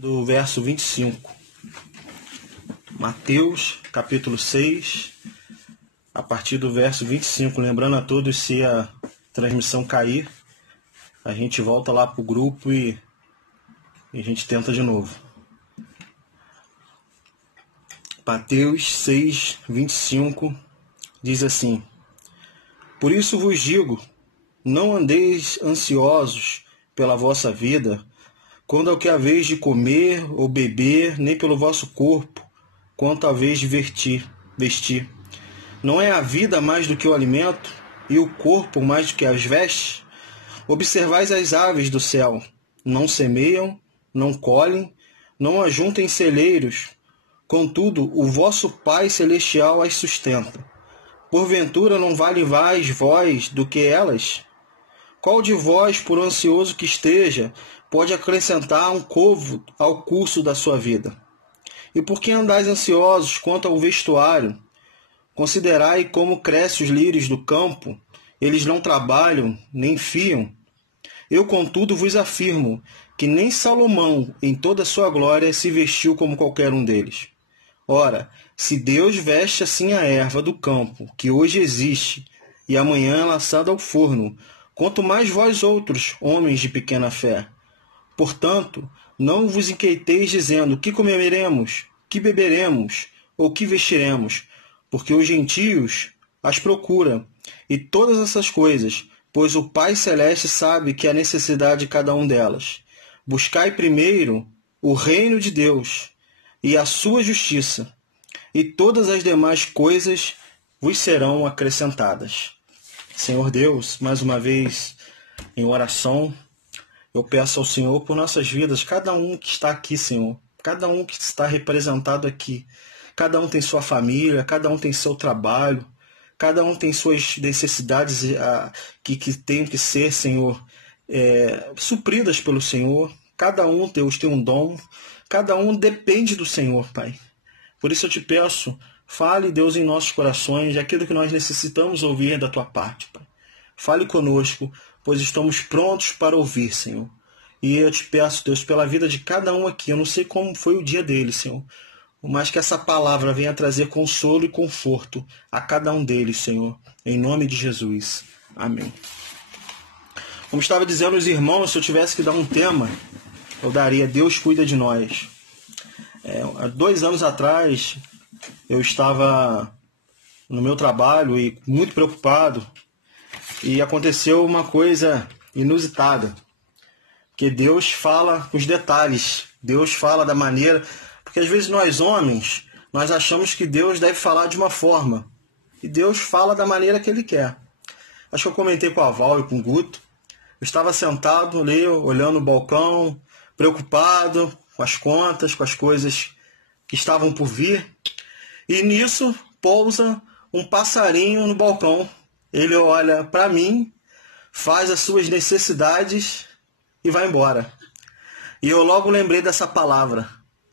Do verso 25. Mateus, capítulo 6, a partir do verso 25. Lembrando a todos, se a transmissão cair, a gente volta lá para o grupo e a gente tenta de novo. Mateus 6, 25 diz assim: Por isso vos digo, não andeis ansiosos pela vossa vida, quanto ao que haveis de comer ou beber, nem pelo vosso corpo, quanto haveis de vestir. Não é a vida mais do que o alimento, e o corpo mais do que as vestes? Observais as aves do céu, não semeiam, não colhem, não ajuntam em celeiros, contudo o vosso Pai Celestial as sustenta. Porventura não vale mais vós do que elas? Qual de vós, por ansioso que esteja, pode acrescentar um côvado ao curso da sua vida? E por que andais ansiosos quanto ao vestuário? Considerai como crescem os lírios do campo, eles não trabalham, nem fiam. Eu, contudo, vos afirmo que nem Salomão, em toda a sua glória, se vestiu como qualquer um deles. Ora, se Deus veste assim a erva do campo, que hoje existe, e amanhã é lançada ao forno, quanto mais vós outros, homens de pequena fé. Portanto, não vos inquieteis dizendo que comeremos, que beberemos, ou que vestiremos, porque os gentios as procuram, e todas essas coisas, pois o Pai Celeste sabe que há necessidade de cada um delas. Buscai primeiro o reino de Deus e a sua justiça, e todas as demais coisas vos serão acrescentadas. Senhor Deus, mais uma vez em oração, eu peço ao Senhor por nossas vidas, cada um que está aqui, Senhor, cada um que está representado aqui, cada um tem sua família, cada um tem seu trabalho, cada um tem suas necessidades que têm que ser, Senhor, supridas pelo Senhor. Cada um, Deus, tem um dom, cada um depende do Senhor, Pai. Por isso eu te peço, fale, Deus, em nossos corações, aquilo que nós necessitamos ouvir da Tua parte, Pai. Fale conosco, pois estamos prontos para ouvir, Senhor. E eu te peço, Deus, pela vida de cada um aqui, eu não sei como foi o dia dele, Senhor, mas que essa palavra venha trazer consolo e conforto a cada um deles, Senhor, em nome de Jesus. Amém. Como estava dizendo os irmãos, se eu tivesse que dar um tema, eu daria Deus cuida de nós. Há 2 anos atrás, eu estava no meu trabalho e muito preocupado, e aconteceu uma coisa inusitada, que Deus fala com os detalhes, Deus fala da maneira, porque às vezes nós homens, nós achamos que Deus deve falar de uma forma, e Deus fala da maneira que Ele quer. Acho que eu comentei com a Val e com o Guto, eu estava sentado ali, olhando o balcão, preocupado com as contas, com as coisas que estavam por vir, e nisso pousa um passarinho no balcão. Ele olha para mim, faz as suas necessidades e vai embora. E eu logo lembrei dessa palavra,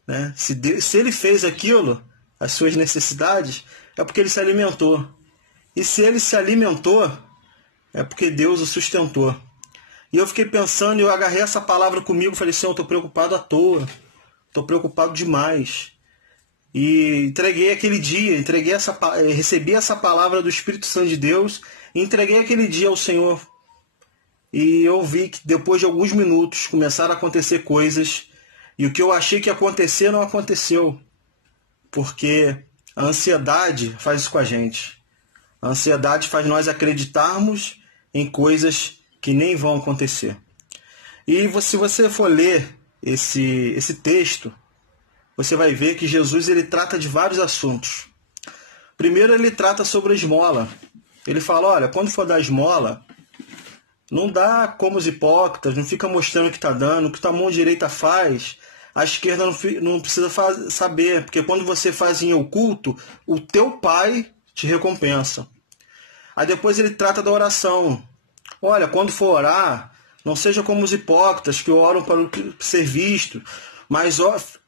né? Se ele fez aquilo, as suas necessidades, é porque ele se alimentou. E se ele se alimentou, é porque Deus o sustentou. E eu fiquei pensando, eu agarrei essa palavra comigo, falei, Senhor, eu estou preocupado à toa, estou preocupado demais. E entreguei aquele dia, recebi essa palavra do Espírito Santo de Deus, e entreguei aquele dia ao Senhor. E eu vi que depois de alguns minutos começaram a acontecer coisas, e o que eu achei que ia acontecer não aconteceu, porque a ansiedade faz isso com a gente. A ansiedade faz nós acreditarmos em coisas que nem vão acontecer. E se você for ler esse texto, você vai ver que Jesus ele trata de vários assuntos. Primeiro ele trata sobre a esmola. Ele fala, olha, quando for dar esmola, não dá como os hipócritas, não fica mostrando o que está dando, o que tua mão direita faz, a esquerda não precisa saber, porque quando você faz em oculto, o teu Pai te recompensa. Aí depois ele trata da oração. Olha, quando for orar, não seja como os hipócritas que oram para ser visto, mas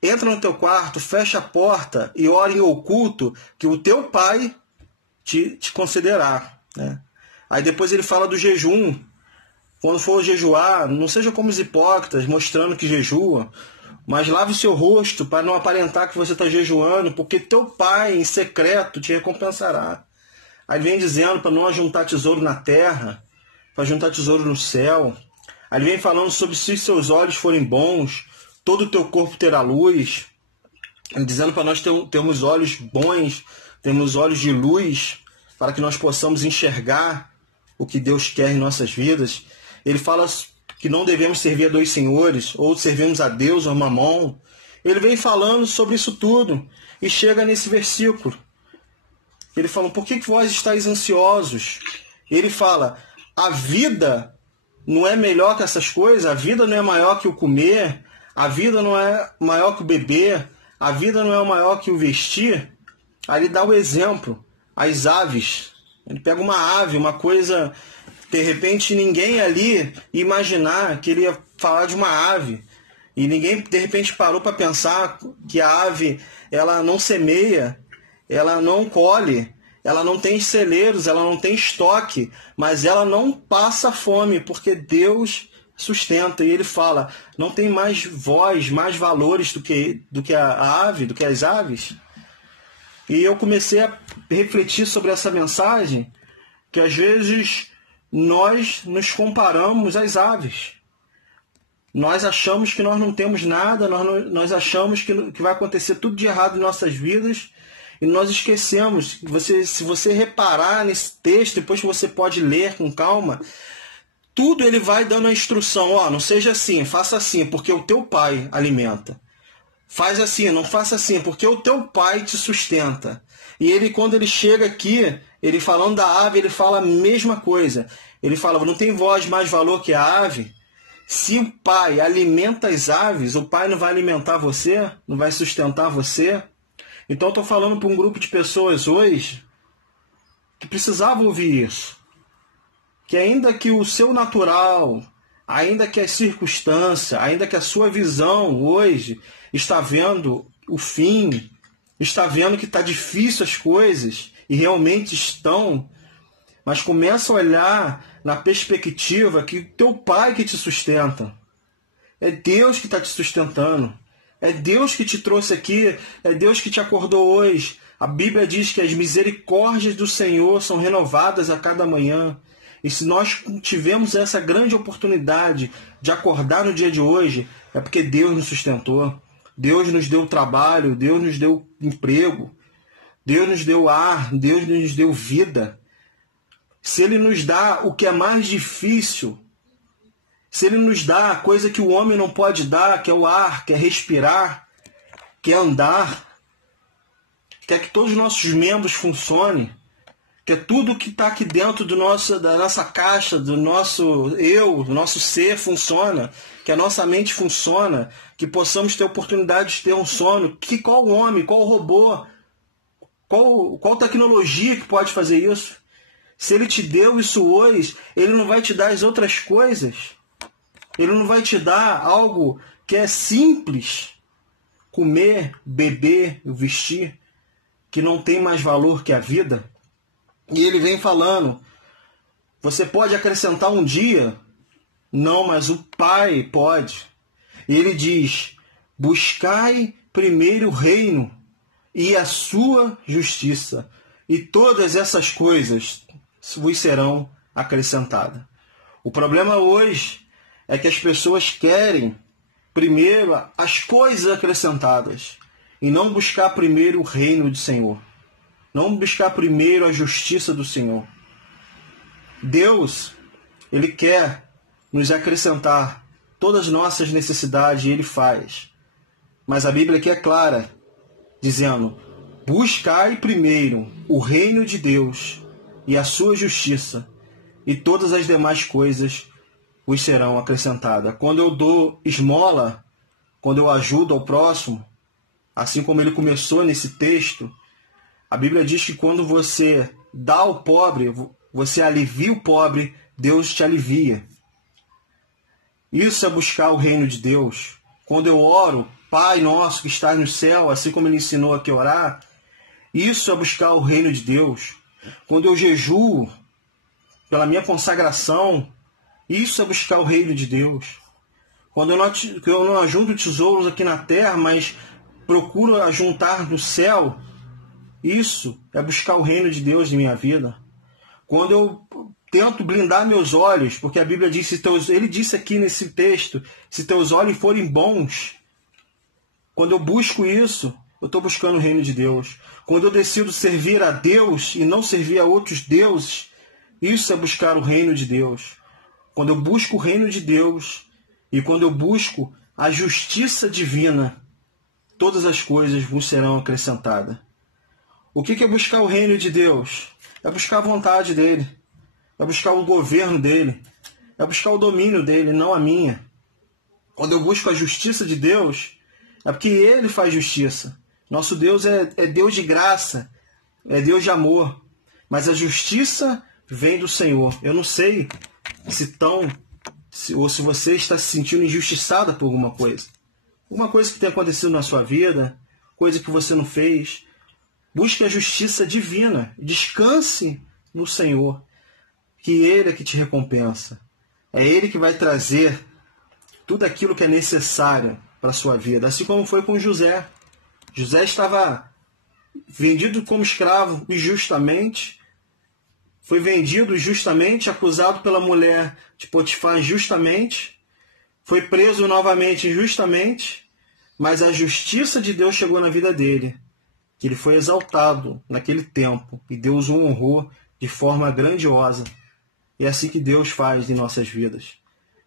entra no teu quarto, fecha a porta e ora em oculto, que o teu Pai te concederá, né? Aí depois ele fala do jejum. Quando for jejuar, não seja como os hipócritas, mostrando que jejua, mas lave o seu rosto para não aparentar que você está jejuando, porque teu pai em secreto te recompensará. Aí vem dizendo para não ajuntar tesouro na terra, para juntar tesouro no céu. Aí vem falando sobre se seus olhos forem bons, todo o teu corpo terá luz. Dizendo para nós termos olhos bons, temos olhos de luz, para que nós possamos enxergar o que Deus quer em nossas vidas. Ele fala que não devemos servir a dois senhores, ou servimos a Deus ou a Mamon. Ele vem falando sobre isso tudo, e chega nesse versículo. Ele fala, por que vós estáis ansiosos? Ele fala, a vida não é melhor que essas coisas, a vida não é maior que o comer, a vida não é maior que o beber, a vida não é maior que o vestir. Aí ele dá o exemplo, as aves. Ele pega uma ave, uma coisa, de repente ninguém ali ia imaginar que ele ia falar de uma ave. E ninguém de repente parou para pensar que a ave, ela não semeia, ela não colhe, ela não tem celeiros, ela não tem estoque, mas ela não passa fome, porque Deus sustenta. E ele fala, não tem mais voz, mais valores do que a ave, do que as aves. E eu comecei a refletir sobre essa mensagem, que às vezes nós nos comparamos às aves. Nós achamos que nós não temos nada, nós achamos que vai acontecer tudo de errado em nossas vidas, e nós esquecemos. Se você reparar nesse texto, depois que você pode ler com calma, tudo ele vai dando a instrução, não seja assim, faça assim, porque o teu pai alimenta. Faz assim, não faça assim, porque o teu pai te sustenta. E ele, quando ele chega aqui, ele falando da ave, ele fala a mesma coisa. Ele fala, não tem voz mais valor que a ave? Se o pai alimenta as aves, o pai não vai alimentar você? Não vai sustentar você? Então eu estou falando para um grupo de pessoas hoje que precisavam ouvir isso. Que ainda que o seu natural, ainda que a circunstância, ainda que a sua visão hoje está vendo o fim, está vendo que está difícil as coisas, e realmente estão, mas começa a olhar na perspectiva que teu pai que te sustenta. É Deus que está te sustentando. É Deus que te trouxe aqui. É Deus que te acordou hoje. A Bíblia diz que as misericórdias do Senhor são renovadas a cada manhã. E se nós tivemos essa grande oportunidade de acordar no dia de hoje, é porque Deus nos sustentou. Deus nos deu trabalho, Deus nos deu emprego, Deus nos deu ar, Deus nos deu vida. Se Ele nos dá o que é mais difícil, se Ele nos dá a coisa que o homem não pode dar, que é o ar, que é respirar, que é andar, quer que todos os nossos membros funcionem, que é tudo que está aqui dentro da nossa caixa, do nosso eu, do nosso ser funciona, que a nossa mente funciona, que possamos ter oportunidade de ter um sono. Qual homem, qual robô, qual tecnologia que pode fazer isso? Se Ele te deu isso hoje, Ele não vai te dar as outras coisas. Ele não vai te dar algo que é simples, comer, beber, vestir, que não tem mais valor que a vida. E ele vem falando, você pode acrescentar um dia? Não, mas o Pai pode. E ele diz, buscai primeiro o reino e a sua justiça, e todas essas coisas vos serão acrescentadas. O problema hoje é que as pessoas querem primeiro as coisas acrescentadas e não buscar primeiro o reino do Senhor. Não buscar primeiro a justiça do Senhor. Deus, Ele quer nos acrescentar todas as nossas necessidades e Ele faz. Mas a Bíblia aqui é clara, dizendo, buscai primeiro o reino de Deus e a sua justiça, e todas as demais coisas vos serão acrescentadas. Quando eu dou esmola, quando eu ajudo ao próximo, assim como ele começou nesse texto, a Bíblia diz que quando você dá ao pobre, você alivia o pobre, Deus te alivia. Isso é buscar o reino de Deus. Quando eu oro, Pai nosso que estás no céu, assim como Ele ensinou aqui a orar, isso é buscar o reino de Deus. Quando eu jejuo pela minha consagração, isso é buscar o reino de Deus. quando eu não ajunto tesouros aqui na terra, mas procuro ajuntar no céu, isso é buscar o reino de Deus em minha vida. Quando eu tento blindar meus olhos, porque a Bíblia diz, ele disse aqui nesse texto, se teus olhos forem bons, quando eu busco isso, eu estou buscando o reino de Deus. Quando eu decido servir a Deus e não servir a outros deuses, isso é buscar o reino de Deus. Quando eu busco o reino de Deus e quando eu busco a justiça divina, todas as coisas vos serão acrescentadas. O que é buscar o reino de Deus? É buscar a vontade dele. É buscar o governo dele. É buscar o domínio dele, não a minha. Quando eu busco a justiça de Deus, é porque ele faz justiça. Nosso Deus é Deus de graça, é Deus de amor. Mas a justiça vem do Senhor. Eu não sei se você está se sentindo injustiçada por alguma coisa. Alguma coisa que tem acontecido na sua vida, coisa que você não fez. Busque a justiça divina. Descanse no Senhor, que Ele é que te recompensa. É Ele que vai trazer tudo aquilo que é necessário para a sua vida. Assim como foi com José. José estava vendido como escravo injustamente. Foi vendido injustamente, acusado pela mulher de Potifar injustamente. Foi preso novamente injustamente. Mas a justiça de Deus chegou na vida dele. Que ele foi exaltado naquele tempo. E Deus o honrou de forma grandiosa. E é assim que Deus faz em nossas vidas.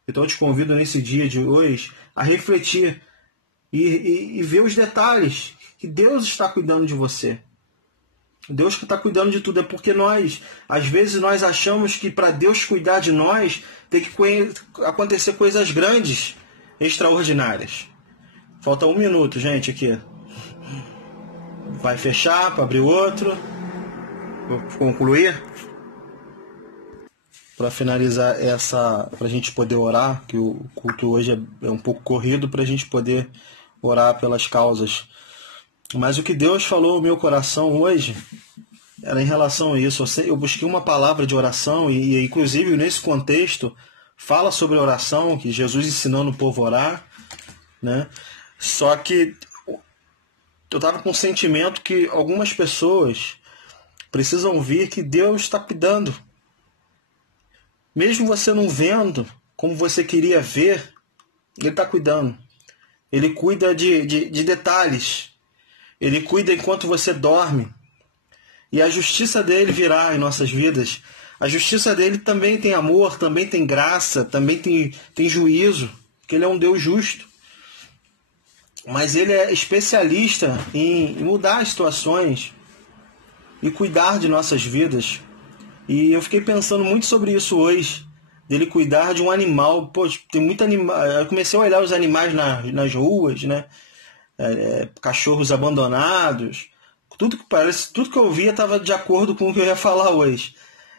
Então eu te convido nesse dia de hoje a refletir e ver os detalhes que Deus está cuidando de você. Deus que está cuidando de tudo. É porque às vezes nós achamos que para Deus cuidar de nós tem que acontecer coisas grandes, extraordinárias. Falta 1 minuto, gente, aqui. Vai fechar para abrir outro. Vou concluir. Para finalizar para a gente poder orar, que o culto hoje é um pouco corrido, para a gente poder orar pelas causas. Mas o que Deus falou no meu coração hoje era em relação a isso. Eu busquei uma palavra de oração e inclusive nesse contexto fala sobre oração, que Jesus ensinando o povo a orar, né? Só que eu estava com o sentimento que algumas pessoas precisam ver que Deus está cuidando. Mesmo você não vendo como você queria ver, Ele está cuidando. Ele cuida de detalhes. Ele cuida enquanto você dorme. E a justiça dele virá em nossas vidas. A justiça dele também tem amor, também tem graça, também tem juízo. Porque Ele é um Deus justo. Mas Ele é especialista em mudar as situações e cuidar de nossas vidas. E eu fiquei pensando muito sobre isso hoje, dele cuidar de um animal. Pô, tem muito animal. Eu comecei a olhar os animais nas ruas, né? Cachorros abandonados. Tudo que eu via estava de acordo com o que eu ia falar hoje.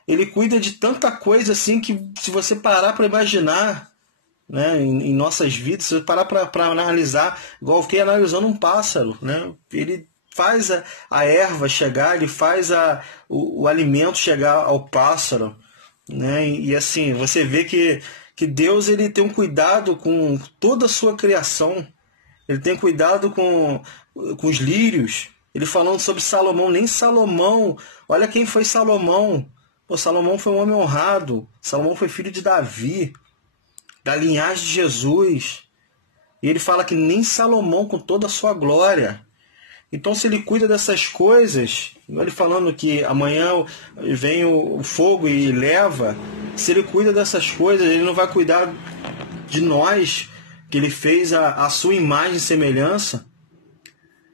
Ele cuida de tanta coisa assim que, se você parar para imaginar, né, em nossas vidas, se você parar para analisar, igual eu fiquei analisando um pássaro, né? Ele faz a erva chegar, ele faz o alimento chegar ao pássaro, né? E assim, você vê que Deus ele tem um cuidado com toda a sua criação. Ele tem cuidado com os lírios. Ele falando sobre Salomão, nem Salomão, olha quem foi Salomão. Pô, Salomão foi um homem honrado. Salomão foi filho de Davi, da linhagem de Jesus. E ele fala que nem Salomão, com toda a sua glória. Então, se ele cuida dessas coisas, ele falando que amanhã vem o fogo e leva, se ele cuida dessas coisas, ele não vai cuidar de nós, que ele fez a sua imagem e semelhança.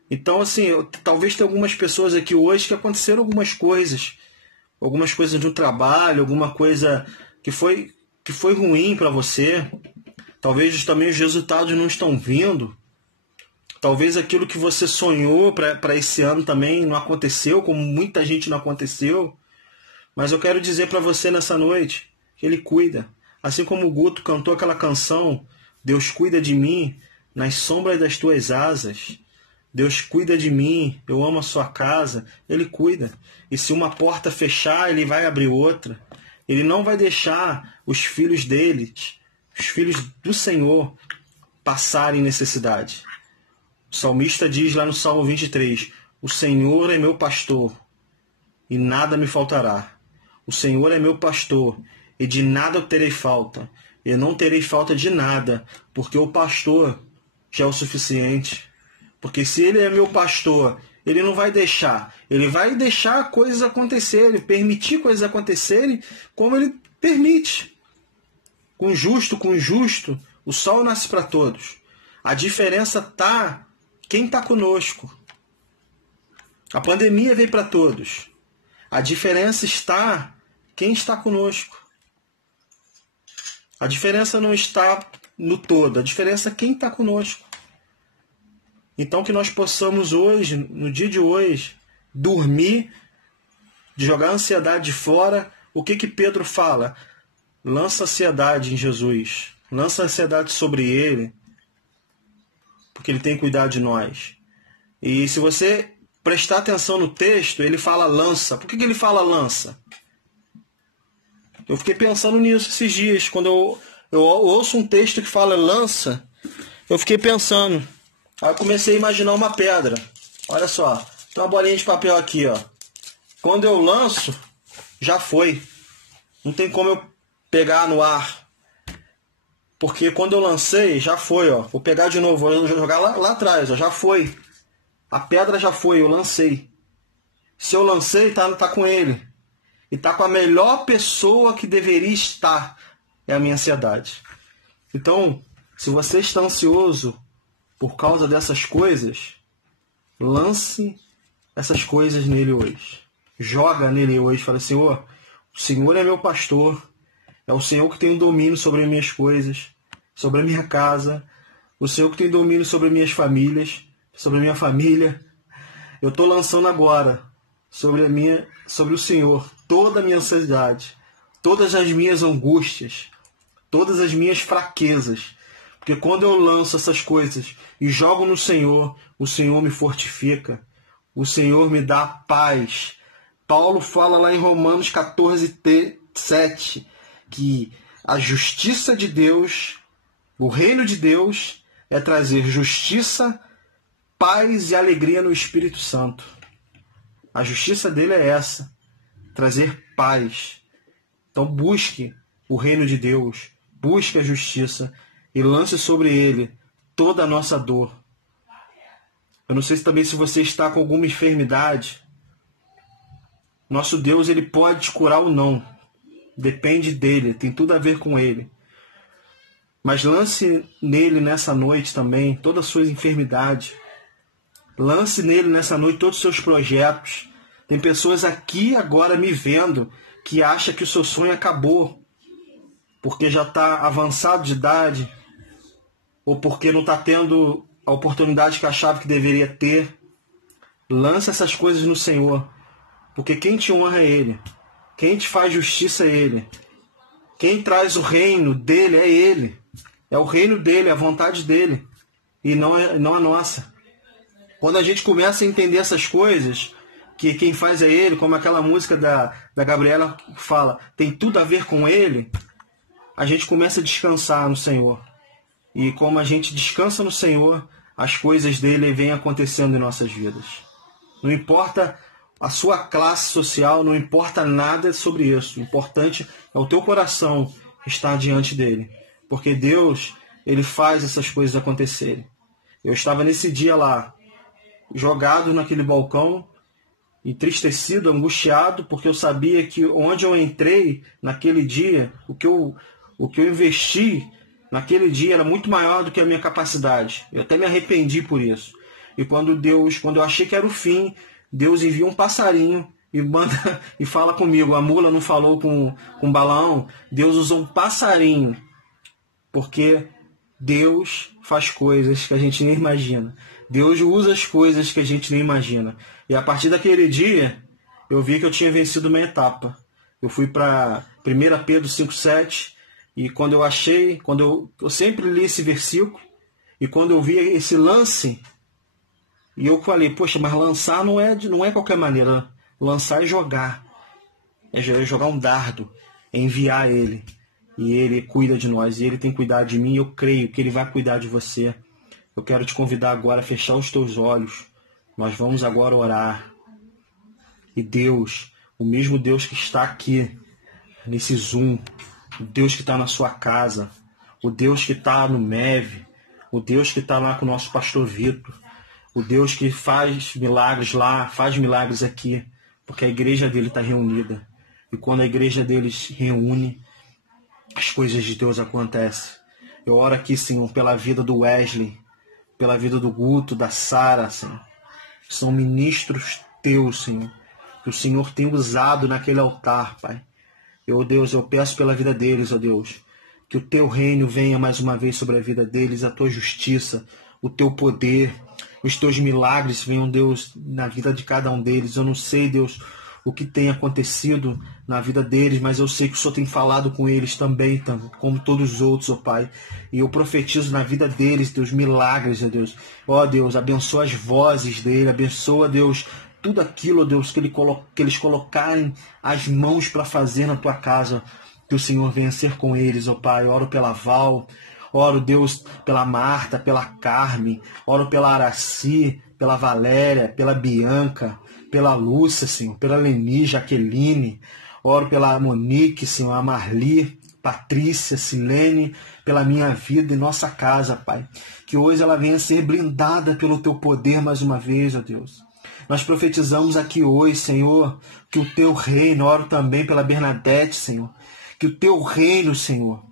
Então, assim, talvez tenha algumas pessoas aqui hoje que aconteceram algumas coisas no trabalho, alguma coisa que foi ruim para você. Talvez também os resultados não estão vindo. Talvez aquilo que você sonhou para esse ano também não aconteceu, como muita gente não aconteceu. Mas eu quero dizer para você nessa noite que Ele cuida. Assim como o Guto cantou aquela canção, Deus cuida de mim nas sombras das tuas asas. Deus cuida de mim, eu amo a sua casa. Ele cuida. E se uma porta fechar, Ele vai abrir outra. Ele não vai deixar os filhos dele, os filhos do Senhor, passarem necessidade. O salmista diz lá no Salmo 23, o Senhor é meu pastor e nada me faltará. O Senhor é meu pastor e de nada eu terei falta. Eu não terei falta de nada, porque o pastor já é o suficiente. Porque se ele é meu pastor, ele não vai deixar. Ele vai deixar coisas acontecerem, permitir coisas acontecerem como ele permite. Com justo, com injusto, o sol nasce para todos. A diferença está quem está conosco. A pandemia veio para todos. A diferença está quem está conosco. A diferença não está no todo, a diferença é quem está conosco. Então que nós possamos hoje, no dia de hoje, dormir, de jogar a ansiedade fora. O que Pedro fala? Lança a ansiedade em Jesus. Lança a ansiedade sobre Ele, porque Ele tem cuidado de nós. E se você prestar atenção no texto, ele fala lança. Por que ele fala lança? Eu fiquei pensando nisso esses dias. Quando eu ouço um texto que fala lança, eu fiquei pensando. Aí eu comecei a imaginar uma pedra. Olha só, tem uma bolinha de papel aqui, ó. Quando eu lanço, já foi. Não tem como eu pegar no ar. Porque quando eu lancei, já foi, ó. Vou pegar de novo, vou jogar lá atrás, ó. Já foi. A pedra já foi, eu lancei. Se eu lancei, tá com ele. E tá com a melhor pessoa que deveria estar. É a minha ansiedade. Então, se você está ansioso por causa dessas coisas, lance essas coisas nele hoje. Joga nele hoje. Fala, Senhor, o Senhor é meu pastor. É o Senhor que tem o domínio sobre as minhas coisas, sobre a minha casa. O Senhor que tem domínio sobre minhas famílias, sobre a minha família. Eu estou lançando agora sobre o Senhor toda a minha ansiedade, todas as minhas angústias, todas as minhas fraquezas. Porque quando eu lanço essas coisas e jogo no Senhor, o Senhor me fortifica, o Senhor me dá paz. Paulo fala lá em Romanos 14:7 que a justiça de Deus, o reino de Deus, é trazer justiça, paz e alegria no Espírito Santo. A justiça dele é essa, trazer paz. Então busque o reino de Deus, busque a justiça e lance sobre ele toda a nossa dor. Eu não sei também se você está com alguma enfermidade. Nosso Deus, ele pode te curar ou não. Depende dele, tem tudo a ver com ele. Mas lance nele nessa noite também todas as suas enfermidades. Lance nele nessa noite todos os seus projetos. Tem pessoas aqui agora me vendo que acham que o seu sonho acabou. Porque já está avançado de idade. Ou porque não está tendo a oportunidade que achava que deveria ter. Lance essas coisas no Senhor. Porque quem te honra é Ele. Quem te faz justiça é Ele. Quem traz o reino dele é Ele. É o reino dele, a vontade dele. E não a nossa. Quando a gente começa a entender essas coisas, que quem faz é Ele, como aquela música da Gabriela fala, tem tudo a ver com Ele, a gente começa a descansar no Senhor. E como a gente descansa no Senhor, as coisas dele vêm acontecendo em nossas vidas. Não importa a sua classe social, não importa nada sobre isso. O importante é o teu coração estar diante dele. Porque Deus, ele faz essas coisas acontecerem. Eu estava nesse dia lá, jogado naquele balcão, entristecido, angustiado, porque eu sabia que onde eu entrei naquele dia, o que eu investi naquele dia era muito maior do que a minha capacidade. Eu até me arrependi por isso. E quando eu achei que era o fim, Deus envia um passarinho e fala comigo. A mula não falou com Balaão. Deus usou um passarinho. Porque Deus faz coisas que a gente nem imagina. Deus usa as coisas que a gente nem imagina. E a partir daquele dia, eu vi que eu tinha vencido uma etapa. Eu fui para 1 Pedro 5,7. E quando eu sempre li esse versículo, e quando eu vi esse lance, e eu falei, poxa, mas lançar não é qualquer maneira. Lançar é jogar. É jogar um dardo, é enviar ele. e Ele cuida de nós, e Ele tem cuidado de mim, e eu creio que Ele vai cuidar de você. Eu quero te convidar agora a fechar os teus olhos. Nós vamos agora orar. E Deus, o mesmo Deus que está aqui, nesse Zoom, o Deus que está na sua casa, o Deus que está no MEV, o Deus que está lá com o nosso pastor Vitor, o Deus que faz milagres lá, faz milagres aqui, porque a igreja dele está reunida. E quando a igreja deles se reúne, as coisas de Deus acontecem. Eu oro aqui, Senhor, pela vida do Wesley, pela vida do Guto, da Sara, Senhor. São ministros teus, Senhor, que o Senhor tem usado naquele altar, Pai. Deus, eu peço pela vida deles, Deus, que o teu reino venha mais uma vez sobre a vida deles, a tua justiça, o teu poder, os teus milagres venham, Deus, na vida de cada um deles. Eu não sei, Deus, o que tem acontecido na vida deles, mas eu sei que o Senhor tem falado com eles também, como todos os outros, Pai. E eu profetizo na vida deles, Deus, milagres, Deus. Deus, abençoa as vozes dele, abençoa, Deus, tudo aquilo, Deus, que eles colocarem as mãos para fazer na tua casa, que o Senhor venha ser com eles, Pai. Oro pela Val, oro, Deus, pela Marta, pela Carmen, oro pela Araci, pela Valéria, pela Bianca, pela Lúcia, Senhor, pela Leni, Jaqueline, oro pela Monique, Senhor, a Marli, Patrícia, Silene, pela minha vida e nossa casa, Pai. Que hoje ela venha ser blindada pelo teu poder mais uma vez, Deus. Nós profetizamos aqui hoje, Senhor, que o teu reino, oro também pela Bernadette, Senhor, que o teu reino, Senhor,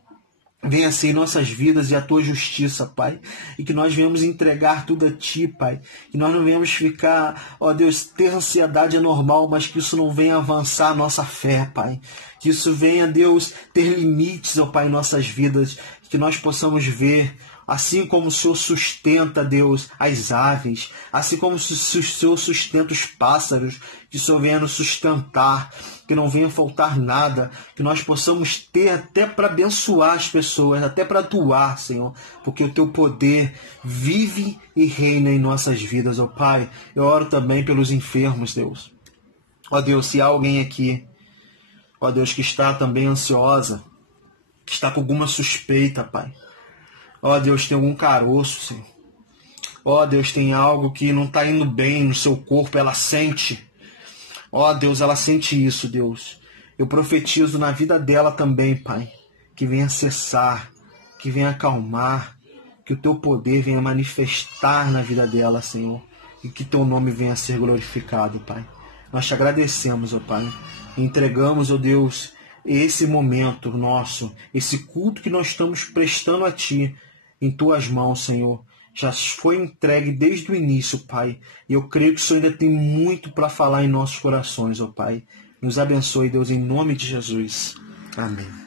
venha ser em nossas vidas e a tua justiça, Pai. E que nós venhamos entregar tudo a ti, Pai. Que nós não venhamos ficar, Deus, ter ansiedade é normal, mas que isso não venha avançar a nossa fé, Pai. Que isso venha, Deus, ter limites, Pai, em nossas vidas. Que nós possamos ver, assim como o Senhor sustenta, Deus, as aves, assim como o Senhor sustenta os pássaros, que o Senhor venha nos sustentar, que não venha faltar nada, que nós possamos ter até para abençoar as pessoas, até para doar, Senhor, porque o teu poder vive e reina em nossas vidas, Pai. Eu oro também pelos enfermos, Deus. Deus, se há alguém aqui, Deus, que está também ansiosa, que está com alguma suspeita, Pai. Deus, tem algum caroço, Senhor. Deus, tem algo que não está indo bem no seu corpo, ela sente. Deus, ela sente isso, Deus. Eu profetizo na vida dela também, Pai, que venha cessar, que venha acalmar, que o teu poder venha manifestar na vida dela, Senhor, e que teu nome venha a ser glorificado, Pai. Nós te agradecemos, Pai, e entregamos, Deus, esse momento nosso, esse culto que nós estamos prestando a Ti, em Tuas mãos, Senhor. Já foi entregue desde o início, Pai. E eu creio que o Senhor ainda tem muito para falar em nossos corações, Pai. Nos abençoe, Deus, em nome de Jesus. Amém.